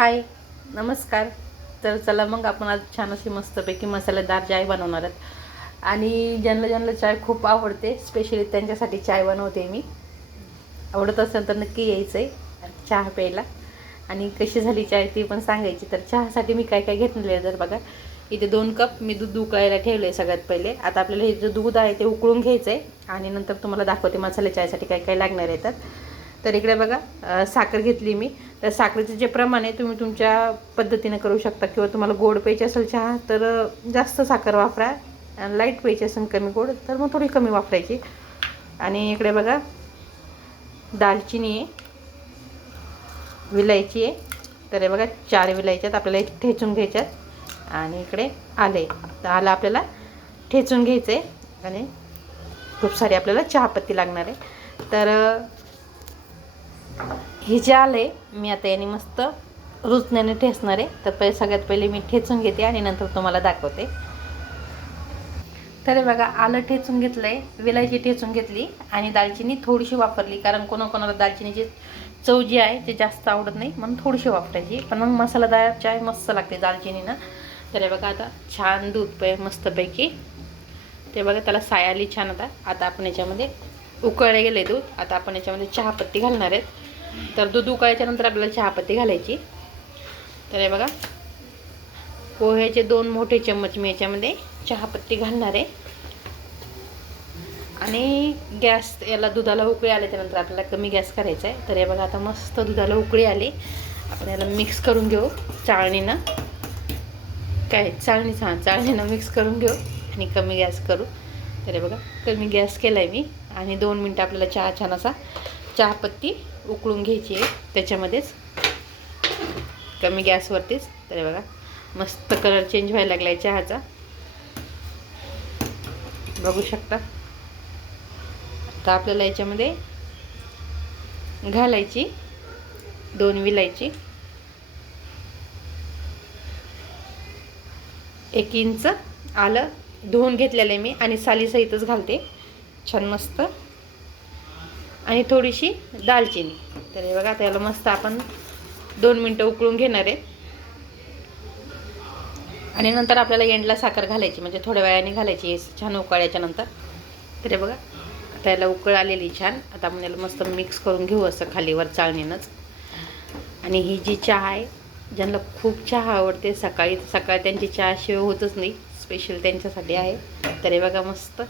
हाय नमस्कार. तर चला मग आपण आज छान अशी मस्तपैकी मसालेदार चाय बनवणार आहोत. आणि ज्यांना ज्यांना चाय खूप आवडते स्पेशली त्यांच्यासाठी चाय बनवते मी. आवडत असेल तर नक्की यायचं आहे चहा प्यायला. आणि कशी झाली चाय ती पण सांगायची. तर चहासाठी मी काय काय घेतलेलं आहे जर बघा. इथे दोन कप मी दूध उकळायला ठेवलं आहे सगळ्यात पहिले. आता आपल्याला हे जे दूध आहे ते उकळून घ्यायचं आहे आणि नंतर तुम्हाला दाखवते मसाले चायसाठी काय काय लागणार येतात. तर इकडे बघा साखर घेतली मी. तर साखरेचं जे प्रमाण आहे तुम्ही तुमच्या पद्धतीनं करू शकता. किंवा तुम्हाला गोड प्यायची असेल चहा तर जास्त साखर वापरा. आणि लाइट प्यायची असेल कमी गोड तर मग थोडी कमी वापरायची. आणि इकडे बघा दालचिनी आहे विलायची आहे. तर हे बघा चार विलायच्यात आपल्याला एक ठेचून घ्यायच्यात. आणि इकडे आले तर आलं आपल्याला ठेचून घ्यायचं आहे आणि खूप सारी आपल्याला चहापत्ती लागणार आहे. तर हे जे आलं आहे मी आता याने मस्त रुचण्याने ठेचणार आहे. तर पहिले सगळ्यात पहिले मी ठेचून घेते आणि नंतर तुम्हाला दाखवते. तर बघा आलं ठेचून घेतलं आहे विलायची ठेचून घेतली आणि दालचिनी थोडीशी वापरली. कारण कोणाकोणाला दालचिनीची चव जी आहे ते जास्त आवडत नाही म्हणून थोडीशी वापरायची. पण मग मसालादार चाय मस्त लागते दालचिनीनं. तर बघा आता छान दूध पे मस्तपैकी. ते बघा त्याला साय आली छान आता. आता आपण याच्यामध्ये उकळले गेले दूध. आता आपण याच्यामध्ये चहापत्ती घालणार आहेत. तर दूध उकळायच्या नंतर आपल्याला चहापत्ती घालायची. तर हे बघा पोह्याचे दोन मोठे चम्मच मी याच्यामध्ये चहापत्ती घालणार आहे. आणि गॅस याला दुधाला उकळी आले त्यानंतर आपल्याला कमी गॅस करायचा आहे. तर हे बघा आता मस्त दुधाला उकळी आली. आपण याला मिक्स करून घेऊ चाळणीनं. काय? चाळणीच हां चाळणीनं मिक्स करून घेऊ आणि कमी गॅस करू. तर हे बघा कमी गॅस केला आहे मी. आणि दोन मिनटं आपल्याला चहा छान असा चहापत्ती उकळून घ्यायची आहे. त्याच्यामध्येच कमी गॅसवरतीच. तर बघा मस्त कलर चेंज व्हायला लागला आहे चहाचा. बघू शकता. आता आपल्याला याच्यामध्ये घालायची दोन विलायची. एक इंच आलं धुवून घेतलेलं आहे मी आणि सालीसहितच घालते. छान मस्त. आणि थोडीशी दालचिनी. तर हे बघा त्याला मस्त आपण दोन मिनटं उकळून घेणार आहे. आणि नंतर आपल्याला एंडला साखर घालायची म्हणजे थोड्या वेळाने घालायची छान उकळायच्या नंतर. तर हे बघा आता याला उकळ आलेली छान. आता आपण याला मस्त मिक्स करून घेऊ असं खालीवर चाळणीनंच. आणि ही जी चहा आहे ज्यांना खूप चहा आवडते सकाळी सकाळी त्यांची चहा शिवाय होतच नाही. स्पेशल त्यांच्यासाठी आहे. तर हे बघा मस्त.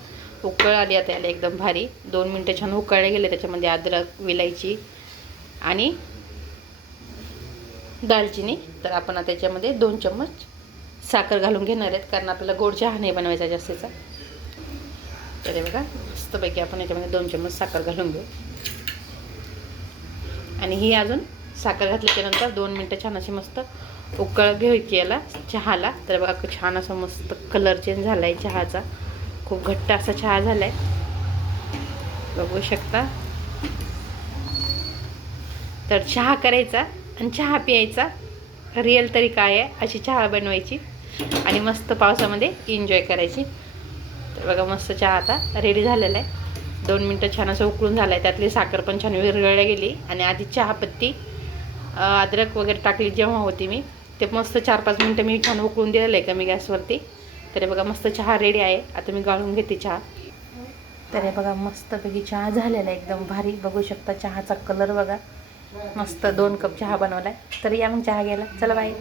उकळ आली आता याला एकदम भारी. दोन मिनटं छान उकळले गेले त्याच्यामध्ये अद्रक विलायची आणि दालचिनी. तर आपण आता त्याच्यामध्ये दोन चम्मच साखर घालून घेणार आहेत कारण आपल्याला गोड चहा नाही बनवायचा जास्तीचा. तर हे बघा मस्तपैकी आपण याच्यामध्ये दोन चम्मच साखर घालून घेऊ. आणि ही अजून साखर घातल्याच्यानंतर दोन मिनटं छान अशी मस्त उकळ घ्यायची याला चहाला. तर बघा छान असं मस्त कलर चेंज झाला आहे चहाचा. खूप घट्ट असा चहा झाला आहे बघू शकता. तर चहा करायचा आणि चहा प्यायचा. रिअल तरी काय आहे अशी चहा बनवायची आणि मस्त पावसामध्ये एन्जॉय करायची. तर बघा मस्त चहा आता रेडी झालेला आहे. दोन मिनटं छान असं उकळून झालं आहे त्यातली साखर पण छान विरघळल्या गेली आणि आधी चहापत्ती अद्रक वगैरे टाकली जेव्हा होती मी ते मस्त चार पाच मिनटं मी छान उकळून दिलेलं आहे कमी गॅसवरती. तर बघा मस्त चहा रेडी आहे. आता मी गाळून घेते चहा. तर हे बघा मस्तपैकी चहा झालेला आहे. एकदम भारी. बघू शकता चहाचा कलर बघा. मस्त दोन कप चहा बनवला आहे तर या मग चहा घ्यायला. चला बाय.